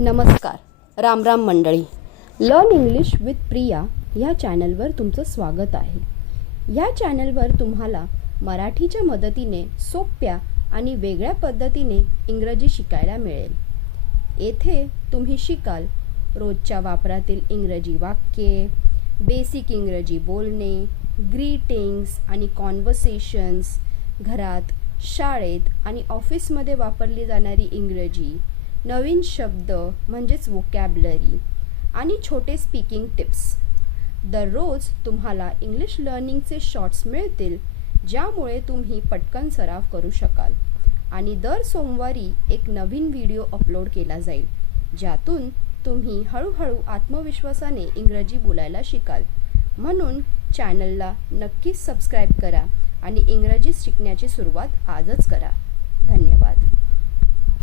नमस्कार, राम राम मंडळी. Learn English with Priya ह्या चॅनलवर तुमचं स्वागत आहे. या चॅनलवर तुम्हाला मराठीच्या मदतीने सोप्या आणि वेगळ्या पद्धतीने इंग्रजी शिकायला मिळेल. येथे तुम्ही शिकाल रोजच्या वापरातील इंग्रजी वाक्ये, बेसिक इंग्रजी बोलणे, ग्रीटिंग्स आणि कॉन्व्हर्सेशन्स, घरात, शाळेत आणि ऑफिसमध्ये वापरली जाणारी इंग्रजी, नवीन शब्द म्हणजेच वोकॅब्युलरी आणि छोटे स्पीकिंग टिप्स. दररोज तुम्हाला इंग्लिश लर्निंगचे शॉर्ट्स मिळतील, ज्यामुळे तुम्ही पटकन सराव करू शकाल. आणि दर सोमवारी एक नवीन व्हिडिओ अपलोड केला जाईल, ज्यातून तुम्ही हळूहळू आत्मविश्वासाने इंग्रजी बोलायला शिकाल. म्हणून चॅनलला नक्कीच सबस्क्राईब करा आणि इंग्रजी शिकण्याची सुरुवात आजच करा. धन्यवाद.